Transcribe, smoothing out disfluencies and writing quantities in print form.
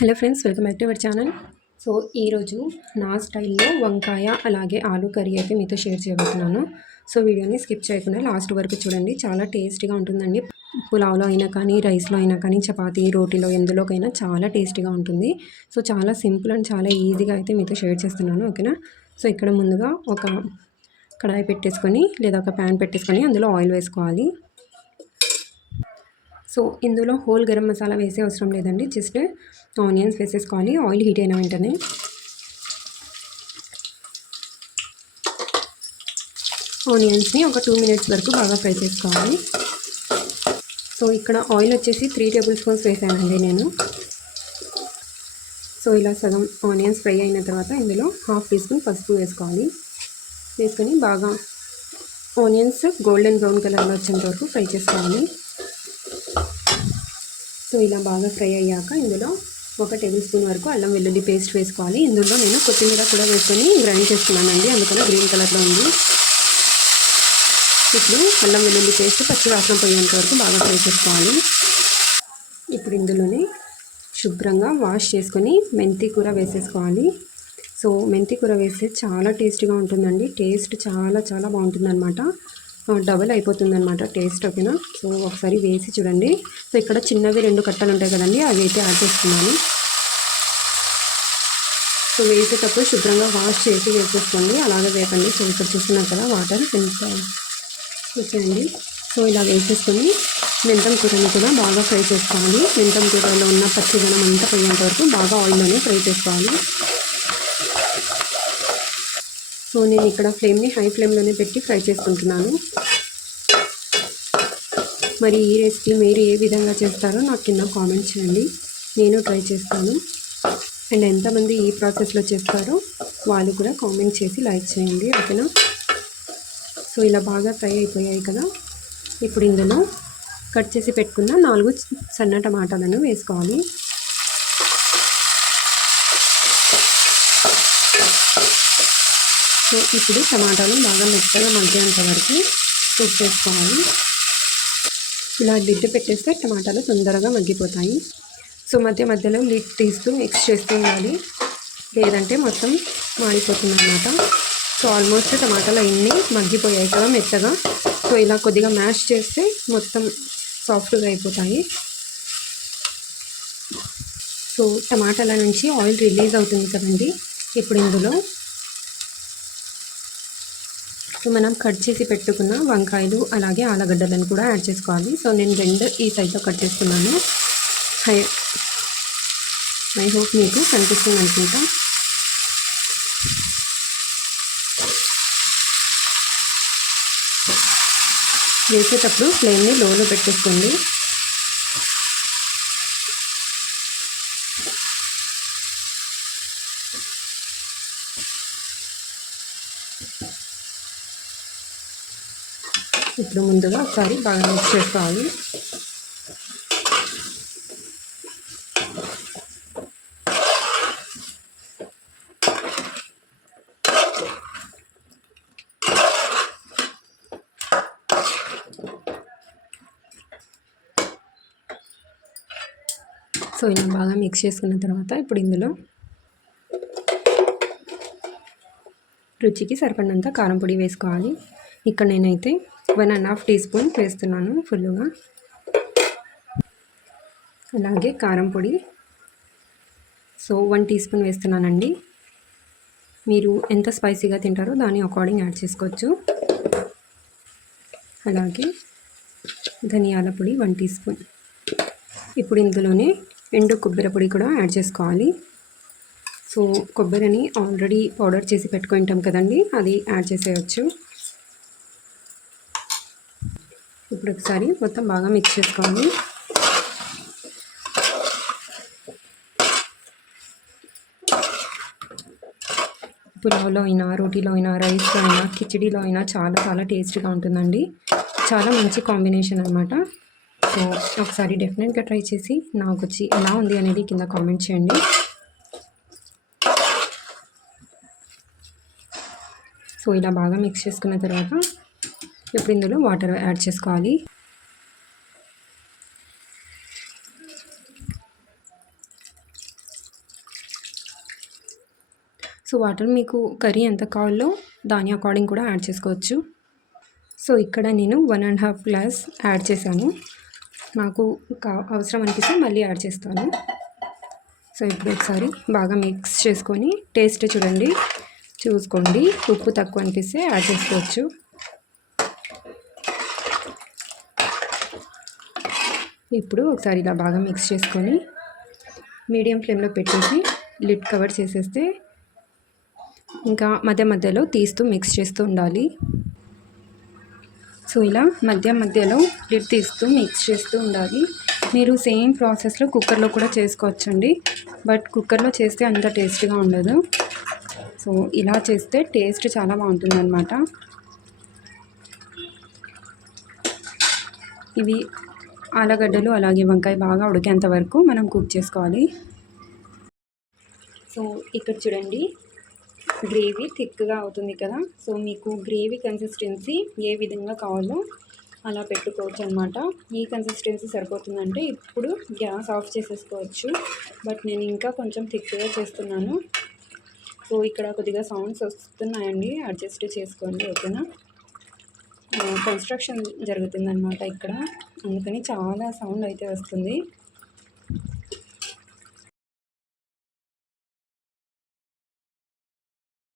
Hello friends, welcome back to our channel. So ఈరోజు నా స్టైల్లో వంకాయ అలాగే ఆలు కర్రీ అయితే మీతో షేర్ చేయబోతున్నాను. సో వీడియోని స్కిప్ చేయకుండా లాస్ట్ వరకు చూడండి. చాలా టేస్టీగా ఉంటుందండి. పులావ్లో అయినా కానీ, రైస్లో అయినా కానీ, చపాతీ రోటీలో ఎందులోకైనా చాలా టేస్టీగా ఉంటుంది. సో చాలా సింపుల్ అండ్ చాలా ఈజీగా అయితే మీతో షేర్ చేస్తున్నాను, ఓకేనా. సో ఇక్కడ ముందుగా ఒక కడాయి పెట్టేసుకొని లేదా ఒక ప్యాన్ పెట్టేసుకొని అందులో ఆయిల్ వేసుకోవాలి. సో ఇందులో హోల్ గరం మసాలా వేసే అవసరం లేదండి, జస్ట్ ఆనియన్స్ వేసేసుకోవాలి. ఆయిల్ హీట్ అయిన వెంటనే ఆనియన్స్ని ఒక 2 మినిట్స్ వరకు బాగా ఫ్రై చేసుకోవాలి. సో ఇక్కడ ఆయిల్ వచ్చేసి 3 టేబుల్ స్పూన్స్ వేసానండి నేను. సో ఇలా సగం ఆనియన్స్ ఫ్రై అయిన తర్వాత ఇందులో 1/2 టీ స్పూన్ పసుపు వేసుకోవాలి. వేసుకొని బాగా ఆనియన్స్ గోల్డెన్ బ్రౌన్ కలర్లో వచ్చేంత వరకు ఫ్రై చేసుకోవాలి. సో ఇలా బాగా ఫ్రై అయ్యాక ఇందులో 1 టేబుల్ స్పూన్ వరకు అల్లం వెల్లుల్లి పేస్ట్ వేసుకోవాలి. ఇందులో నేను కొత్తిమీర కూడా వేసుకొని గ్రైండ్ చేసుకున్నానండి, అందుకని గ్రీన్ కలర్లో ఉంది. ఇప్పుడు అల్లం వెల్లుల్లి పేస్ట్ పచ్చి వాసన పోయేంత వరకు బాగా ఫ్రై చేసుకోవాలి. ఇప్పుడు ఇందులోనే శుభ్రంగా వాష్ చేసుకొని మెంతి కూర వేసేసుకోవాలి. సో మెంతి కూర వేస్తే చాలా టేస్టీగా ఉంటుందండి. టేస్ట్ చాలా చాలా బాగుంటుందన్నమాట. డబల్ అయిపోతుందన్నమాట టేస్ట్, ఓకేనా. సో ఒకసారి వేసి చూడండి. సో ఇక్కడ చిన్నవి 2 కట్టలు ఉంటాయి కదండి, అవి అయితే యాడ్ చేస్తున్నాను. సో వేసేటప్పుడు శుభ్రంగా వాష్ చేసి వేసేసుకోండి, అలాగే వేపండి. సో ఇక్కడ చూస్తున్నారు కదా వాటర్ ఎంత వచ్చేయండి. సో ఇలా వేసేసుకొని మెంతం కూరని కూడా బాగా ఫ్రై చేసుకోవాలి. మెంతం కూరలో ఉన్న పచ్చిదనం అంతా పోయేంత వరకు బాగా ఆయిల్లోనే ఫ్రై చేసుకోవాలి. సో నేను ఇక్కడ ఫ్లేమ్ని హై ఫ్లేమ్లోనే పెట్టి ఫ్రై చేసుకుంటున్నాను. మరి ఈ రెసిపీ మీరు ఏ విధంగా చేస్తారో నాకు కింద కామెంట్ చేయండి, నేను ట్రై చేస్తాను. అండ్ ఎంతమంది ఈ ప్రాసెస్లో చేస్తారో వాళ్ళు కూడా కామెంట్ చేసి లైక్ చేయండి, ఓకేనా. సో ఇలా బాగా ఫ్రై అయిపోయాయి కదా. ఇప్పుడు ఇందులో కట్ చేసి పెట్టుకున్న 4 సన్న టమాటాలను వేసుకోవాలి. సో ఇప్పుడు టమాటాలు బాగా మెత్తగా మగ్గేంత వరకు కుక్ చేసుకోవాలి. ఇలా లిడ్ పెట్టేస్తే టమాటాలు తొందరగా మగ్గిపోతాయి. సో మధ్య మధ్యలో లిడ్ తీస్తూ మిక్స్ చేస్తూ ఉండాలి, లేదంటే మొత్తం మాడిపోతుంది అన్నమాట. సో ఆల్మోస్ట్ టమాటాలు అన్నీ మగ్గిపోయాయి కదా మెత్తగా. సో ఇలా కొద్దిగా మ్యాష్ చేస్తే మొత్తం సాఫ్ట్గా అయిపోతాయి. సో టమాటాల నుంచి ఆయిల్ రిలీజ్ అవుతుంది కదండి. ఇప్పుడు ఇందులో మనం కట్ చేసి పెట్టుకున్న వంకాయలు అలాగే ఆలుగడ్డలను కూడా యాడ్ చేసుకోవాలి. సో నేను 2 ఈ సైజులో కట్ చేసుకున్నాను. ఐ హోప్ మీకు కనిపిస్తుంది అనుకుంటా. వేసేటప్పుడు ఫ్లేమ్ని లోలో పెట్టేసుకోండి. ఇప్పుడు ముందుగా ఒకసారి బాగా మిక్స్ చేసుకోవాలి. సో ఇలా బాగా మిక్స్ చేసుకున్న తర్వాత ఇప్పుడు ఇందులో రుచికి సరిపడినంత కారం పొడి వేసుకోవాలి. ఇక్కడ నేనైతే 1.5 టీ స్పూన్ వేస్తున్నాను ఫుల్గా. అలాగే కారం పొడి సో 1 టీ స్పూన్ వేస్తున్నానండి. మీరు ఎంత స్పైసీగా తింటారో దాని అకార్డింగ్ యాడ్ చేసుకోవచ్చు. అలాగే ధనియాల పొడి 1 టీ స్పూన్. ఇప్పుడు ఇందులోనే ఎండు కొబ్బరి పొడి కూడా యాడ్ చేసుకోవాలి. సో కొబ్బరిని ఆల్రెడీ పౌడర్ చేసి పెట్టుకుంటాం కదండి, అది యాడ్ చేసేయచ్చు. ఇప్పుడు ఒకసారి మొత్తం బాగా మిక్స్ చేసుకోవాలి. పులావ్లో అయినా, రోటీలో అయినా, రైస్లో అయినా, కిచిడీలో అయినా చాలా చాలా టేస్టీగా ఉంటుందండి. చాలా మంచి కాంబినేషన్ అనమాట. సో ఒకసారి డెఫినెట్గా ట్రై చేసి నాకు వచ్చి ఎలా ఉంది అనేది కింద కామెంట్ చేయండి. సో ఇలా బాగా మిక్స్ చేసుకున్న తర్వాత ఇప్పుడు ఇందులో వాటర్ యాడ్ చేసుకోవాలి. సో వాటర్ మీకు కర్రీ ఎంత కావాలో దాని అకార్డింగ్ కూడా యాడ్ చేసుకోవచ్చు. సో ఇక్కడ నేను 1.5 గ్లాస్ యాడ్ చేశాను. నాకు అవసరం అనిపిస్తే మళ్ళీ యాడ్ చేస్తాను. సో ఇప్పుడు ఒకసారి బాగా మిక్స్ చేసుకొని టేస్ట్ చూసుకోండి. ఉప్పు తక్కువ అనిపిస్తే యాడ్ చేసుకోవచ్చు. ఇప్పుడు ఒకసారి ఇలా బాగా మిక్స్ చేసుకొని మీడియం ఫ్లేమ్లో పెట్టేసి లిడ్ కవర్ చేసేస్తే ఇంకా మధ్య మధ్యలో తీస్తూ మిక్స్ చేస్తూ ఉండాలి. సో ఇలా మధ్యలో లిడ్ తీస్తూ మిక్స్ చేస్తూ ఉండాలి. మీరు సేమ్ ప్రాసెస్లో కుక్కర్లో కూడా చేసుకోవచ్చండి. బట్ కుక్కర్లో చేస్తే అంత టేస్టీగా ఉండదు. సో ఇలా చేస్తే టేస్ట్ చాలా బాగుంటుందన్నమాట. ఇవి ఆలుగడ్డలు అలాగే వంకాయ బాగా ఉడికేంత వరకు మనం కుక్ చేసుకోవాలి. సో ఇక్కడ చూడండి, గ్రేవీ థిక్గా అవుతుంది కదా. సో మీకు గ్రేవీ కన్సిస్టెన్సీ ఏ విధంగా కావాలో అలా పెట్టుకోవచ్చు అనమాట. ఈ కన్సిస్టెన్సీ సరిపోతుందంటే ఇప్పుడు గ్యాస్ ఆఫ్ చేసేసుకోవచ్చు. బట్ నేను ఇంకా కొంచెం థిక్గా చేస్తున్నాను. సో ఇక్కడ కొద్దిగా సౌండ్స్ వస్తున్నాయండి, అడ్జస్ట్ చేసుకోండి, ఓకేనా. కన్స్ట్రక్షన్ జరుగుతుందన్నమాట ఇక్కడ, అందుకని చాలా సౌండ్ అయితే వస్తుంది.